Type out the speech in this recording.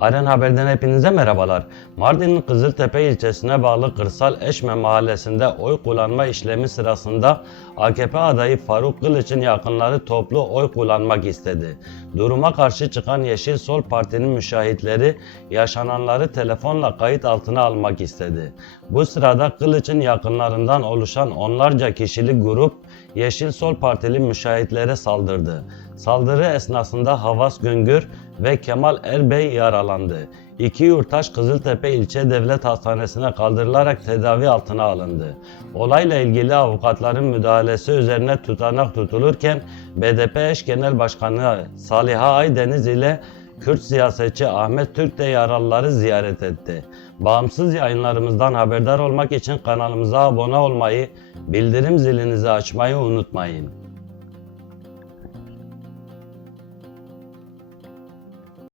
Aren Haber'den hepinize merhabalar. Mardin'in Kızıltepe ilçesine bağlı Kırsal Eşme mahallesinde oy kullanma işlemi sırasında AKP adayı Faruk Kılıç'ın yakınları toplu oy kullanmak istedi. Duruma karşı çıkan Yeşil Sol Parti'nin müşahitleri yaşananları telefonla kayıt altına almak istedi. Bu sırada Kılıç'ın yakınlarından oluşan onlarca kişilik grup Yeşil Sol Partili müşahitlere saldırdı. Saldırı esnasında Havas Güngör ve Kemal Erbey yaralandı. İki yurttaş Kızıltepe İlçe Devlet Hastanesi'ne kaldırılarak tedavi altına alındı. Olayla ilgili avukatların müdahalesi üzerine tutanak tutulurken BDP eş genel başkanı Saliha Aydeniz ile Kürt siyasetçi Ahmet Türk de yaralıları ziyaret etti. Bağımsız yayınlarımızdan haberdar olmak için kanalımıza abone olmayı, bildirim zilinizi açmayı unutmayın.